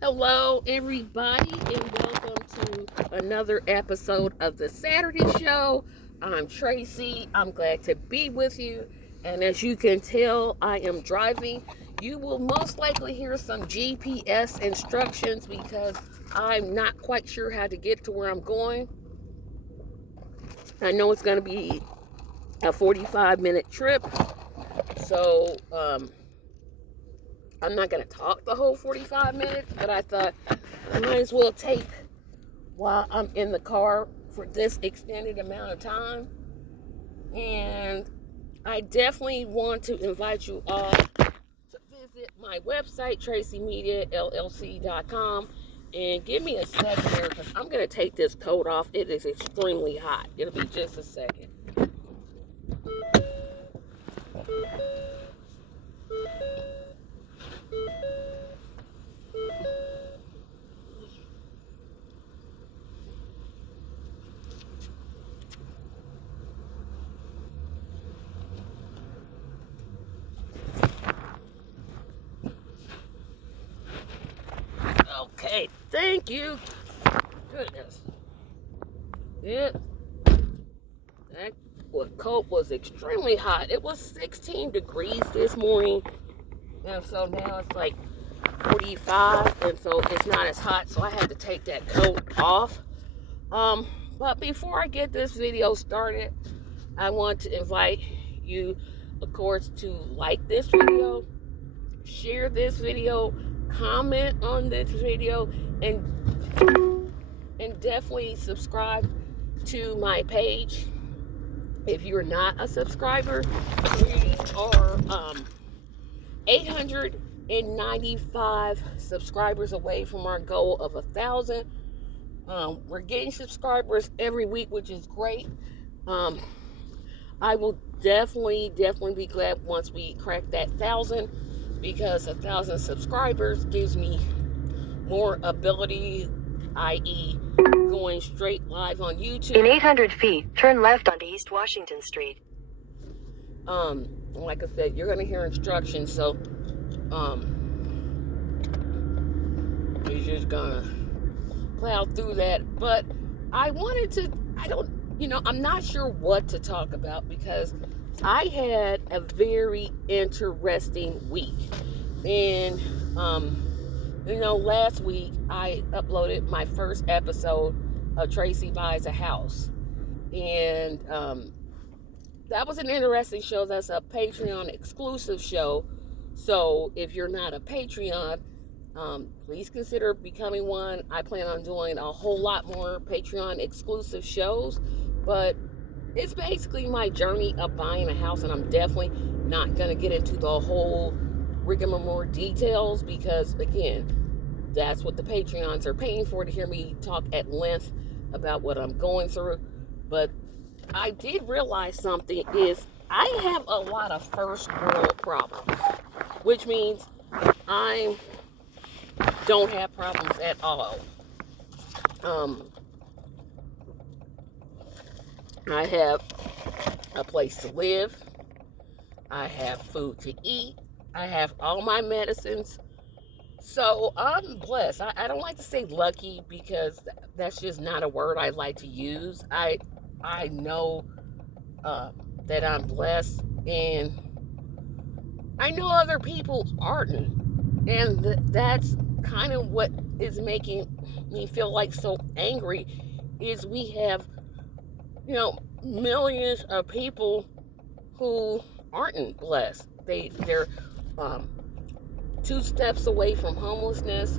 Hello, everybody, and welcome to another episode of the Saturday Show. I'm Tracy. I'm glad to be with you. And as you can tell, I am driving. You will most likely hear some GPS instructions because I'm not quite sure how to get to where I'm going. I know it's going to be a 45-minute trip, so I'm not going to talk the whole 45 minutes, but I thought I might as well take while I'm in the car for this extended amount of time. And I definitely want to invite you all to visit my website, tracymediallc.com, and give me a second here because I'm going to take this coat off. It is extremely hot. It'll be just a second. Okay, thank you. Goodness. That coat was extremely hot. It was 16 degrees this morning, and so now it's like 45, and so it's not as hot, so I had to take that coat off. But before I get this video started, I want to invite you, of course, to like this video, share this video, comment on this video, and definitely subscribe to my page. If you're not a subscriber, we are 895 subscribers away from our goal of 1,000. We're getting subscribers every week, which is great. I will definitely be glad once we crack that 1,000, because 1,000 subscribers gives me more ability, i.e. going straight live on YouTube. In 800 feet, turn left onto East Washington Street. Like I said, you're going to hear instructions, so you're just going to plow through that. But I wanted to, I'm not sure what to talk about because I had a very interesting week. And, last week I uploaded my first episode of Tracy Buys a House. And that was an interesting show. That's a Patreon exclusive show. So if you're not a Patreon, please consider becoming one. I plan on doing a whole lot more Patreon exclusive shows. But it's basically my journey of buying a house. And I'm definitely not going to get into the whole rigmarole details because, again, that's what the Patreons are paying for, to hear me talk at length about what I'm going through. But I did realize something is I have a lot of first world problems, which means I don't have problems at all. I have a place to live. I have food to eat. I have all my medicines. So I'm blessed. I don't like to say lucky because that's just not a word I like to use. I know that I'm blessed, and I know other people aren't. And that's kind of what is making me feel like so angry is we have, millions of people who aren't blessed. They're 2 steps away from homelessness.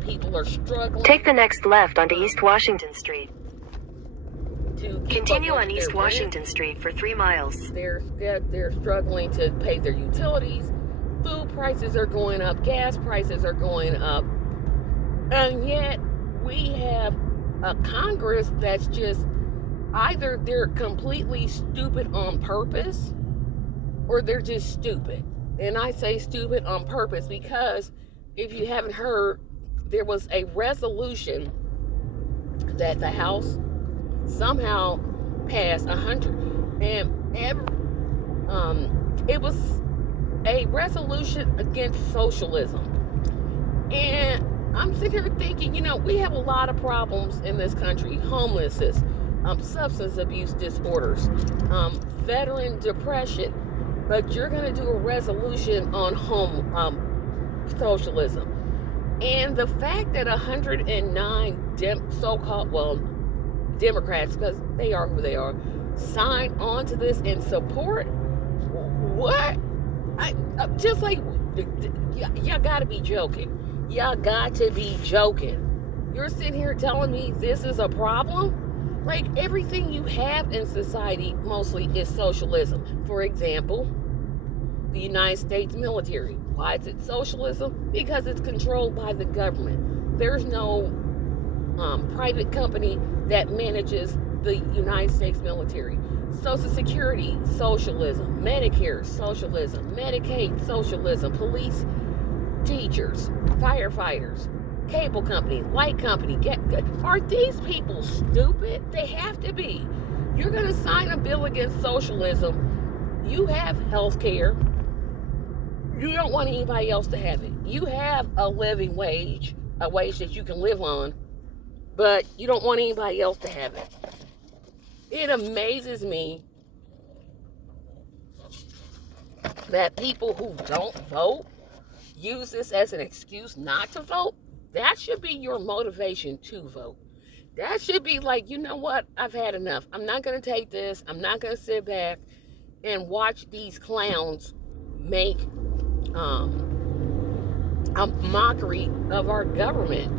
People are struggling. Take the next left onto East Washington Street. Continue on East Washington Street for 3 miles. They're struggling to pay their utilities. Food prices are going up. Gas prices are going up. And yet we have a Congress that's just either they're completely stupid on purpose or they're just stupid. And I say stupid on purpose because if you haven't heard, there was a resolution that the House somehow passed 100, and it was a resolution against socialism. And I'm sitting here thinking, we have a lot of problems in this country. Homelessness, substance abuse disorders, veteran depression. But you're going to do a resolution on socialism. And the fact that 109 so-called, Democrats, because they are who they are, signed on to this in support, what? I'm just like, y'all got to be joking. Y'all got to be joking. You're sitting here telling me this is a problem? Like, everything you have in society mostly is socialism. For example, the United States military. Why is it socialism? Because it's controlled by the government. There's no private company that manages the United States military. Social Security, socialism. Medicare, socialism. Medicaid, socialism. Police, teachers, firefighters, cable company, light company. Are these people stupid? They have to be. You're going to sign a bill against socialism. You have health care. You don't want anybody else to have it. You have a living wage, a wage that you can live on, but you don't want anybody else to have it. It amazes me that people who don't vote use this as an excuse not to vote. That should be your motivation to vote. That should be like, you know what? I've had enough. I'm not going to take this. I'm not going to sit back and watch these clowns make a mockery of our government.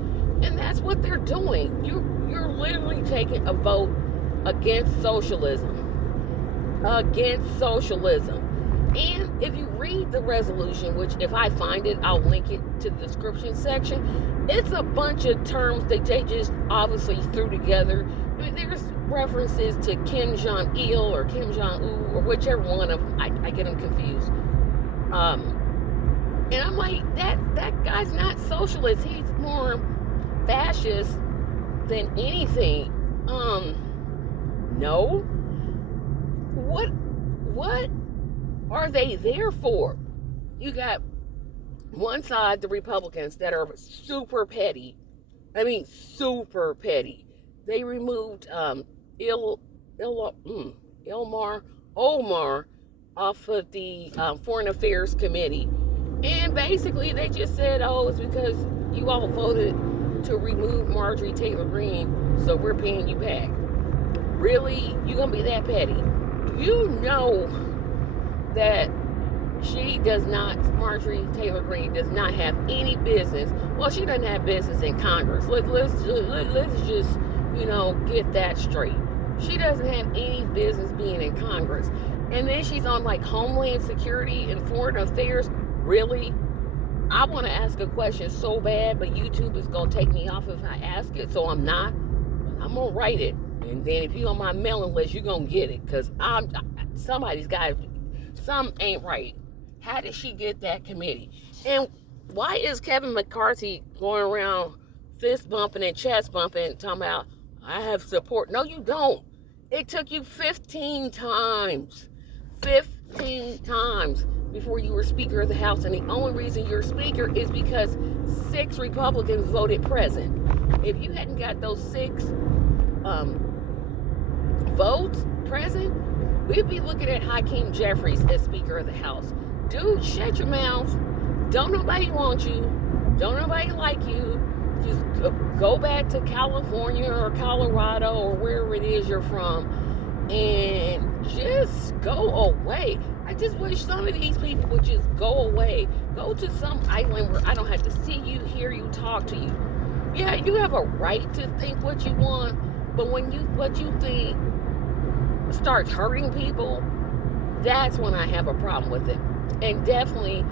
And that's what they're doing. You're literally taking a vote against socialism. Against socialism. And if you read the resolution, which if I find it, I'll link it to the description section, it's a bunch of terms that they just obviously threw together. I mean, there's references to Kim Jong-il or Kim Jong-un or whichever one of them. I get them confused. And I'm like, that guy's not socialist. He's more fascist than anything. No. What are they there for? You got one side, the Republicans, that are super petty. I mean, super petty. They removed Omar off of the Foreign Affairs Committee. And basically, they just said, it's because you all voted to remove Marjorie Taylor Greene, so we're paying you back. Really? You gonna be that petty? You know that Marjorie Taylor Greene does not have any business. Well, she doesn't have business in Congress. Let's just, get that straight. She doesn't have any business being in Congress. And then she's on like Homeland Security and Foreign Affairs. Really? I want to ask a question so bad, but YouTube is going to take me off if I ask it, so I'm not. I'm going to write it. And then if you're on my mailing list, you're going to get it, because somebody's got, something ain't right. How did she get that committee? And why is Kevin McCarthy going around fist bumping and chest bumping, talking about, I have support? No, you don't. It took you 15 times before you were Speaker of the House, and the only reason you're Speaker is because 6 Republicans voted present. If you hadn't got those 6 votes present, we'd be looking at Hakeem Jeffries as Speaker of the House. Dude, shut your mouth. Don't nobody want you. Don't nobody like you. Just go back to California or Colorado or wherever it is you're from and just go away. I just wish some of these people would just go away. Go to some island where I don't have to see you, hear you, talk to you. Yeah, you have a right to think what you want, but when what you think starts hurting people, that's when I have a problem with it. And definitely,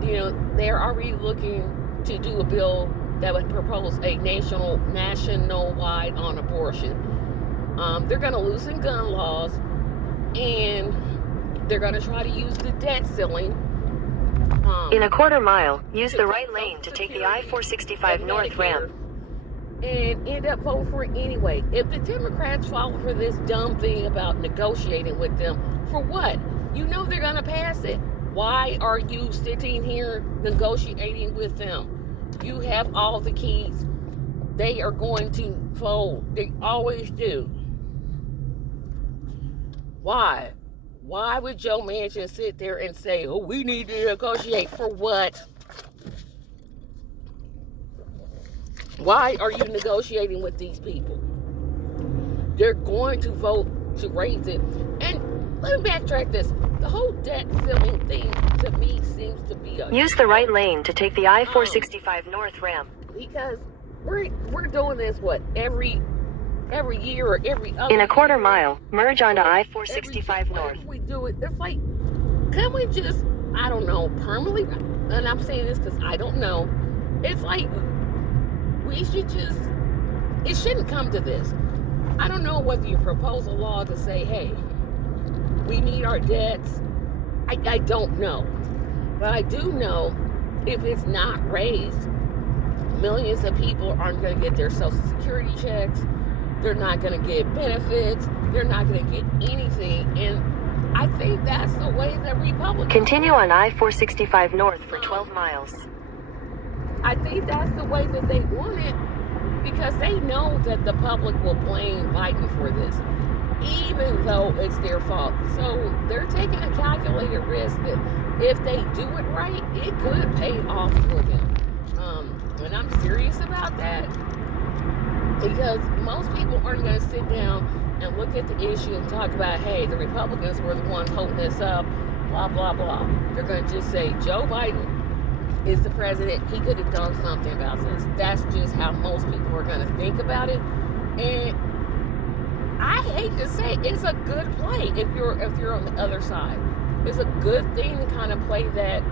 they're already looking to do a bill that would propose a nationwide on abortion. They're going to loosen gun laws, and they're going to try to use the debt ceiling. In a quarter mile, use the right lane to take the I-465 North ramp. And end up voting for it anyway. If the Democrats fall for this dumb thing about negotiating with them, for what? You know they're going to pass it. Why are you sitting here negotiating with them? You have all the keys. They are going to fold. They always do. Why? Why would Joe Manchin sit there and say, oh, we need to negotiate? For what? Why are you negotiating with these people? They're going to vote to raise it. And let me backtrack this. The whole debt ceiling thing to me seems to be a... Use the right lane to take the I-465 North ramp. Because we're doing this, what, every year or every other In a quarter year? mile, merge onto I-465 North. We do it. It's like, can we just, I don't know, permanently, and I'm saying this because I don't know, it's like, we should just, it shouldn't come to this. I don't know whether you propose a law to say, hey, we need our debts. I don't know. But I do know if it's not raised, millions of people aren't going to get their Social Security checks. They're not going to get benefits. They're not going to get anything. And I think that's the way that Republicans... Continue on I-465 North for 12 miles. I think that's the way that they want it because they know that the public will blame Biden for this, even though it's their fault. So they're taking a calculated risk that if they do it right, it could pay off for them. And I'm serious about that because most people aren't going to sit down and look at the issue and talk about, hey, the Republicans were the ones holding this up, blah, blah, blah. They're going to just say, Joe Biden is the president. He could have done something about this. That's just how most people are going to think about it. And I hate to say it's a good play if you're on the other side. It's a good thing to kind of play that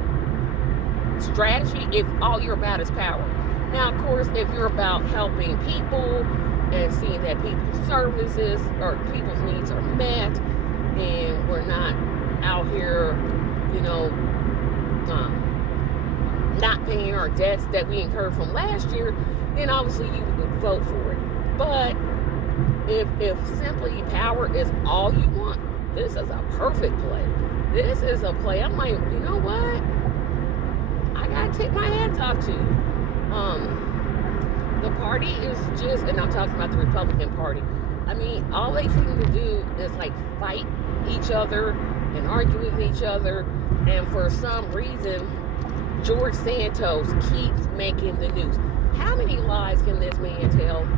strategy if all you're about is power. Now, of course, if you're about helping people and seeing that people's services or people's needs are met and we're not out here, not paying our debts that we incurred from last year, then obviously you would vote for it. But if simply power is all you want, this is a perfect play. This is a play. I'm like, you know what? I gotta take my hats off to you. The party is just, and I'm talking about the Republican Party. I mean, all they seem to do is like fight each other and argue with each other. And for some reason, George Santos keeps making the news. How many lies can this man tell?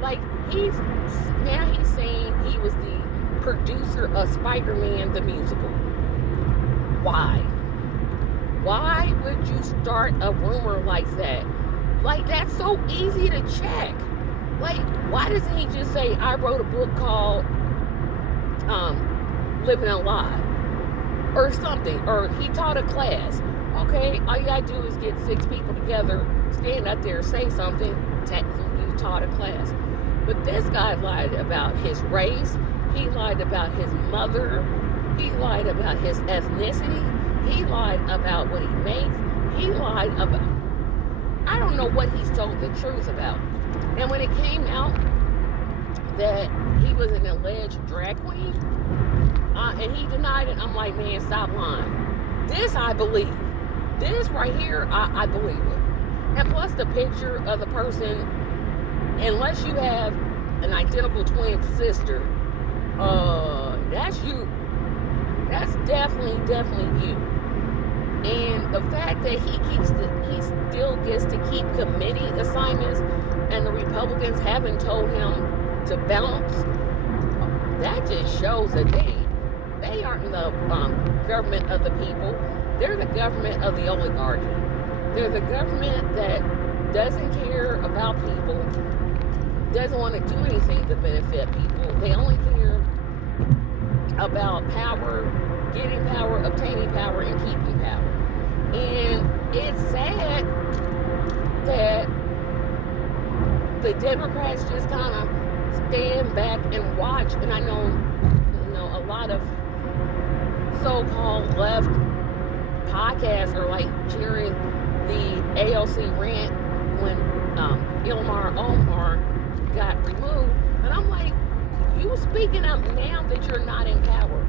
Like, he's saying he was the producer of Spider-Man the musical. Why? Why would you start a rumor like that? Like, that's so easy to check. Like, why doesn't he just say, I wrote a book called Living a Lie? Or something. Or he taught a class. Okay, all you gotta do is get 6 people together, stand up there, say something. Technically, you taught a class. But this guy lied about his race. He lied about his mother. He lied about his ethnicity. He lied about what he makes. He lied about... I don't know what he's told the truth about. And when it came out that he was an alleged drag queen, and he denied it, I'm like, man, stop lying. This I believe. This right here, I believe it. And plus the picture of the person, unless you have an identical twin sister, that's you. That's definitely you. And the fact that he still gets to keep committee assignments and the Republicans haven't told him to bounce, that just shows that they aren't the government of the people. They're the government of the oligarchy. They're the government that doesn't care about people, doesn't want to do anything to benefit people. They only care about power, getting power, obtaining power, and keeping power. And it's sad that the Democrats just kind of stand back and watch. And I know, a lot of so-called left podcasts are like cheering the AOC rant when Ilhan Omar got removed. And I'm like, you speaking up now that you're not in power.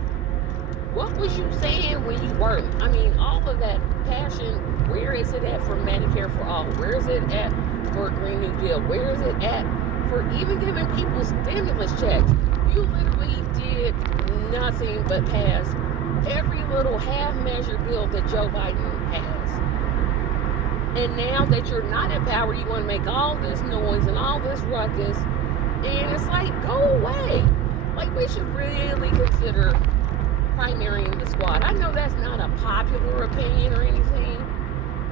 What was you saying when you weren't? I mean, all of that passion Where is it at for Medicare for all? Where is it at for Green New Deal? Where is it at for even giving people stimulus checks? You literally did nothing but pass every little half-measured bill that Joe Biden has. And now that you're not in power, you want to make all this noise and all this ruckus. And it's like, go away. Like, we should really consider primarying the squad. I know that's not a popular opinion or anything.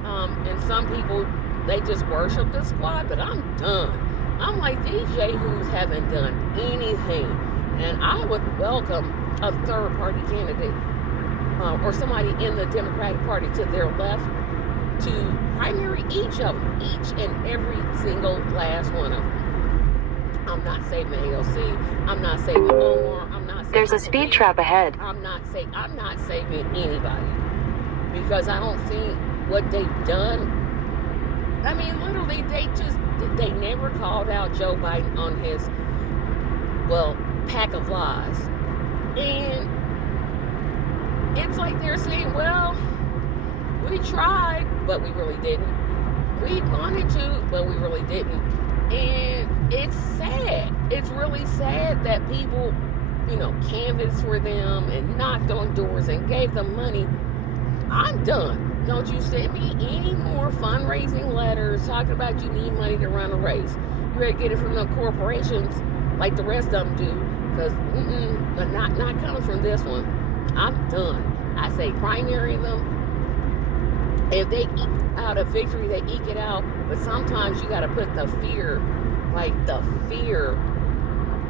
And some people, they just worship the squad, but I'm done. I'm like, these yahoos haven't done anything. And I would welcome a third-party candidate or somebody in the Democratic Party to their left to primary each of them, each and every single last one of them. I'm not saving AOC. I'm not saving Omar. I'm not saving There's a speed trap ahead. I'm not saving anybody, because I don't think what they've done. I mean, literally, they never called out Joe Biden on his, pack of lies. And it's like they're saying, well, we tried, but we really didn't. We wanted to, but we really didn't. And it's sad. It's really sad that people, canvassed for them and knocked on doors and gave them money. I'm done. Don't you send me any more fundraising letters talking about you need money to run a race. You better get it from the corporations like the rest of them do, because but not coming from this one. I'm done. I say primary them. If they eke out a victory, they eke it out. But sometimes you got to put the fear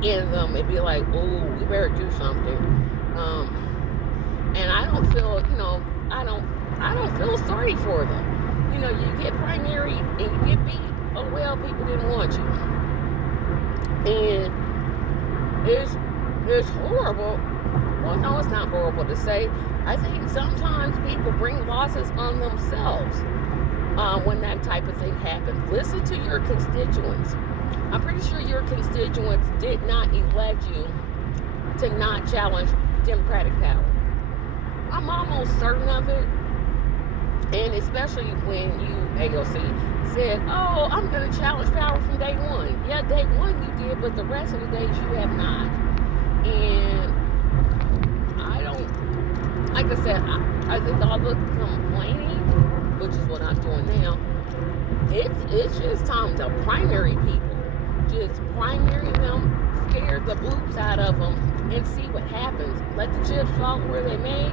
in them and be like, oh, we better do something. And I don't feel, I don't feel sorry for them. You get primary and you get beat. Oh, well, people didn't want you. And it's horrible. Well, no, it's not horrible to say. I think sometimes people bring losses on themselves when that type of thing happens. Listen to your constituents. I'm pretty sure your constituents did not elect you to not challenge Democratic power. I'm almost certain of it. And especially when you, AOC, said, oh, I'm going to challenge power from day one. Yeah, day one you did, but the rest of the days you have not. And I don't, like I said, I think all the complaining, which is what I'm doing now, it's just time to primary people. Just primary them, scare the bloops out of them, and see what happens. Let the chips fall where they may.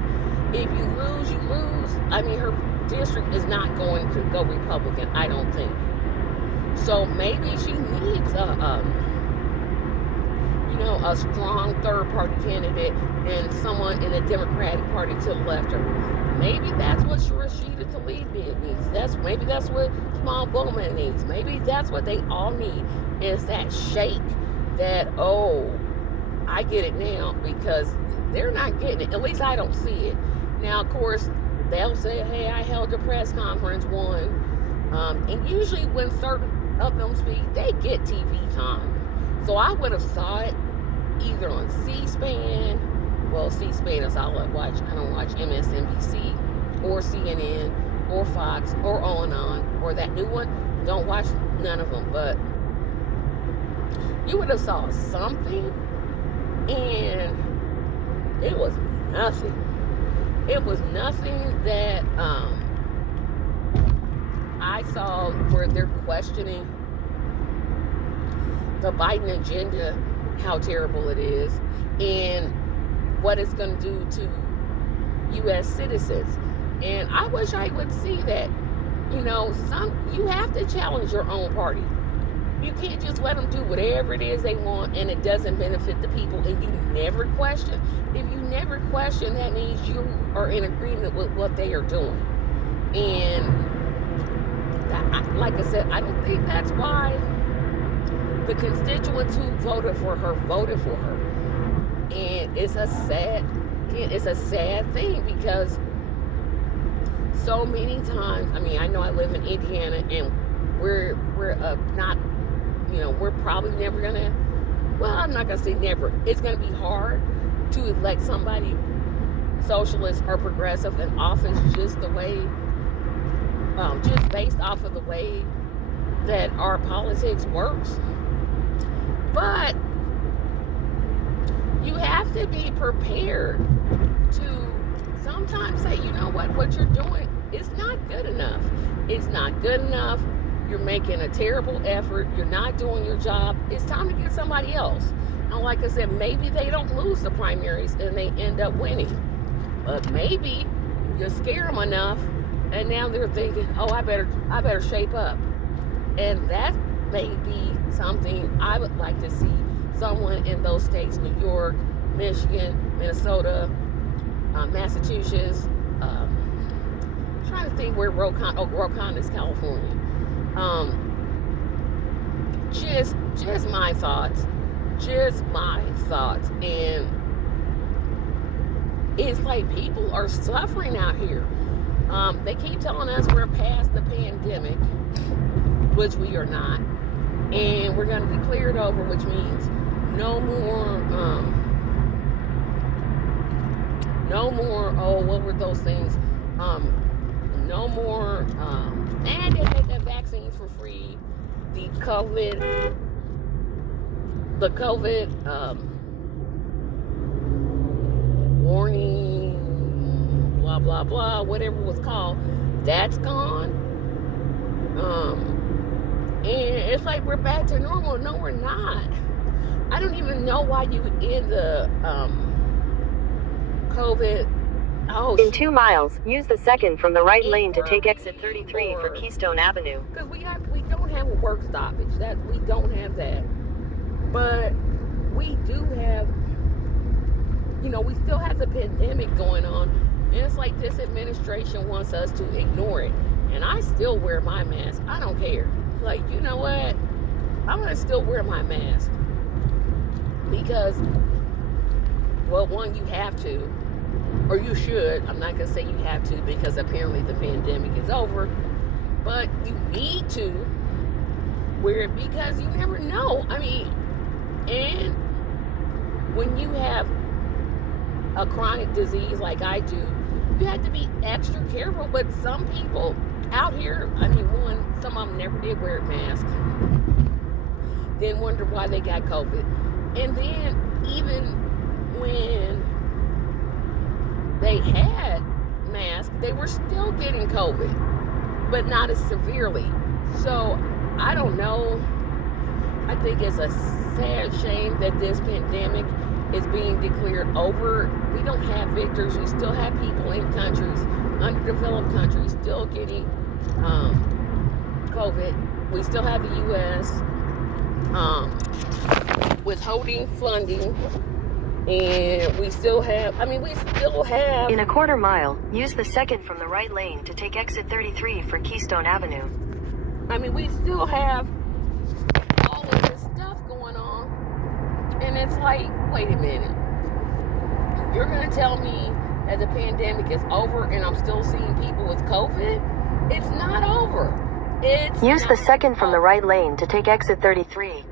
If you lose, you lose. I mean, her district is not going to go Republican, I don't think. So maybe she needs a strong third-party candidate and someone in the Democratic Party to the left of her. Maybe that's what Rashida Tlaib needs. Maybe that's what Jamal Bowman needs. Maybe that's what they all need, is that shake that, oh, I get it now, because they're not getting it. At least I don't see it. Now, of course, they'll say, hey, I held a press conference and usually when certain of them speak, they get TV time. So I would have saw it either on C-SPAN. Well, C-SPAN is all I watch. I don't watch MSNBC or CNN or Fox or On or that new one. Don't watch none of them. But you would have saw something, and it was nothing. It was nothing that I saw where they're questioning the Biden agenda, how terrible it is, and what it's going to do to U.S. citizens. And I wish I would see that, you have to challenge your own party. You can't just let them do whatever it is they want and it doesn't benefit the people, and you never question. If you never question, that means you are in agreement with what they are doing. And like I said, I don't think that's why the constituents who voted for her. And it's a sad thing, because so many times, I know I live in Indiana, and we're not, we're probably never gonna, I'm not gonna say never, it's gonna be hard to elect somebody socialist or progressive in office just the way just based off of the way that our politics works. But you have to be prepared to sometimes say, you know what you're doing is not good enough. It's not good enough. You're making a terrible effort. You're not doing your job. It's time to get somebody else. And like I said, maybe they don't lose the primaries and they end up winning. But maybe you scare them enough and now they're thinking, oh, I better shape up. And that may be something I would like to see someone in those states, New York, Michigan, Minnesota, Massachusetts. I'm trying to think where Rokon is, California. Just my thoughts. And it's like people are suffering out here. They keep telling us we're past the pandemic, which we are not. And we're going to declare it over, which means no more, what were those things? No more, and they make the vaccines for free. The COVID, warning, blah, blah, blah, whatever it was called, that's gone. And it's like we're back to normal. No, we're not. I don't even know why you would end the COVID. In 2 miles, use the second from the right lane to take exit 33 for Keystone Avenue. Because we don't have a work stoppage. We don't have that. But we do have, we still have the pandemic going on. And it's like this administration wants us to ignore it. And I still wear my mask. I don't care. Like, you know what? I'm going to still wear my mask. Because, well, one, you have to. Or you should. I'm not going to say you have to because apparently the pandemic is over. But you need to wear it because you never know. I mean, and when you have a chronic disease like I do, you have to be extra careful. But some people out here, some of them never did wear a mask. Then wonder why they got COVID. And then even when they had masks, they were still getting COVID, but not as severely. So I don't know. I think it's a sad shame that this pandemic is being declared over. We don't have victors. We still have people in countries, underdeveloped countries, still getting COVID. We still have the U.S. Withholding funding. And we still have, In a quarter mile, use the second from the right lane to take exit 33 for Keystone Avenue. We still have all of this stuff going on. And it's like, wait a minute. You're going to tell me that the pandemic is over and I'm still seeing people with COVID? It's not over. Use the second from the right lane to take exit 33.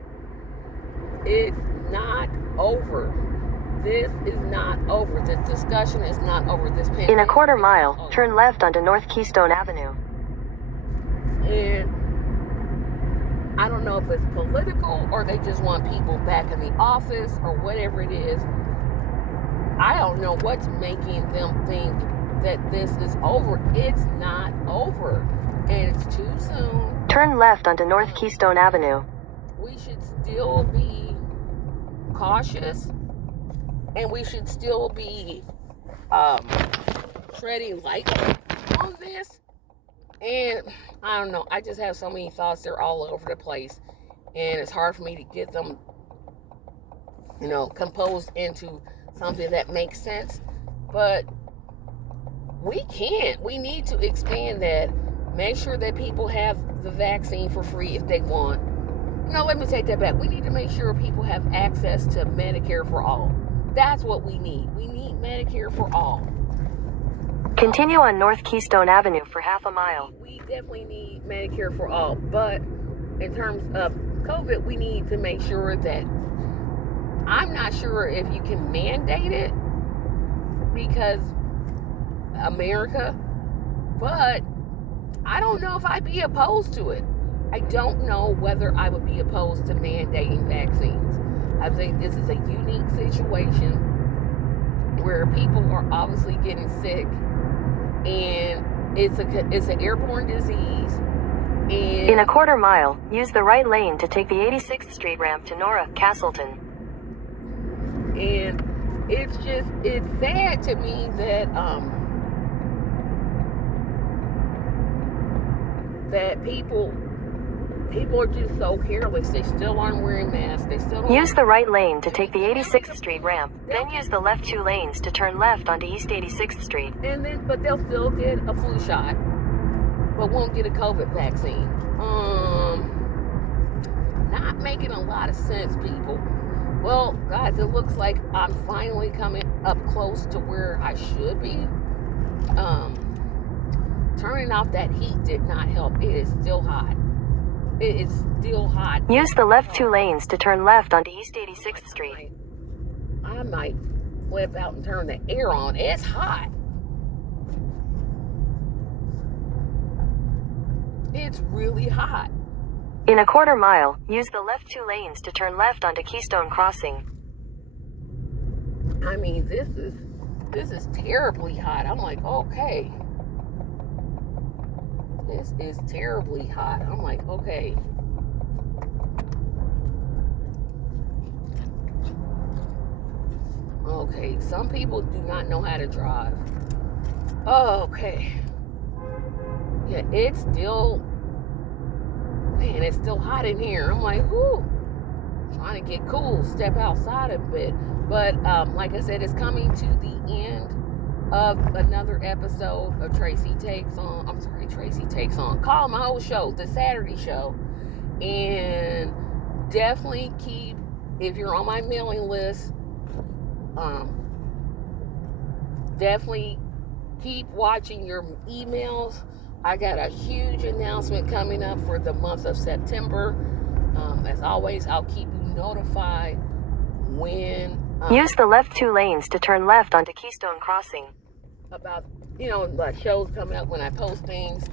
It's not over. This is not over. This discussion is not over. This pandemic. In a quarter mile, turn left onto North Keystone Avenue. And I don't know if it's political or they just want people back in the office or whatever it is. I don't know what's making them think that this is over. It's not over. And it's too soon. Turn left onto North Keystone Avenue. We should still be cautious. And we should still be treading lightly on this. And I don't know. I just have so many thoughts. They're all over the place. And it's hard for me to get them, composed into something that makes sense. But we can't. We need to expand that. Make sure that people have the vaccine for free if they want. No, let me take that back. We need to make sure people have access to Medicare for all. That's what we need. We need Medicare for all. Continue on North Keystone Avenue for half a mile. We definitely need Medicare for all. But in terms of COVID, we need to make sure that, I'm not sure if you can mandate it because America, but I don't know if I'd be opposed to it. I don't know whether I would be opposed to mandating vaccines. I think this is a unique situation where people are obviously getting sick, and it's an airborne disease. And in a quarter mile, use the right lane to take the 86th Street ramp to Nora Castleton. And it's sad to me that that people are just so careless. They still aren't wearing masks. They still don't. Use the right lane to take the 86th Street ramp. Then use the left 2 lanes to turn left onto East 86th Street. But they'll still get a flu shot, but won't get a COVID vaccine. Not making a lot of sense, people. Well, guys, it looks like I'm finally coming up close to where I should be. Turning off that heat did not help. It is still hot. It is still hot. Use the left 2 lanes to turn left onto East 86th Street. I might flip out and turn the air on. It's hot. It's really hot. In a quarter mile, use the left 2 lanes to turn left onto Keystone Crossing. I mean, this is terribly hot. I'm like, okay. This is terribly hot. I'm like, okay. Okay, some people do not know how to drive. Oh, okay. Yeah, it's still hot in here. I'm like, whoo. Trying to get cool, step outside a bit. But like I said, it's coming to the end of another episode of Tracy Takes On. Call my whole show, the Saturday show. And definitely if you're on my mailing list, definitely keep watching your emails. I got a huge announcement coming up for the month of September. As always, I'll keep you notified when use the left 2 lanes to turn left onto Keystone Crossing. About the shows coming up when I post things.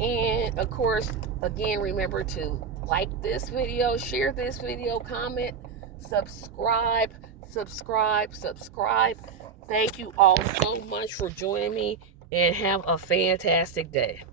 And of course, again, remember to like this video, share this video, comment, subscribe. Thank you all so much for joining me, and have a fantastic day.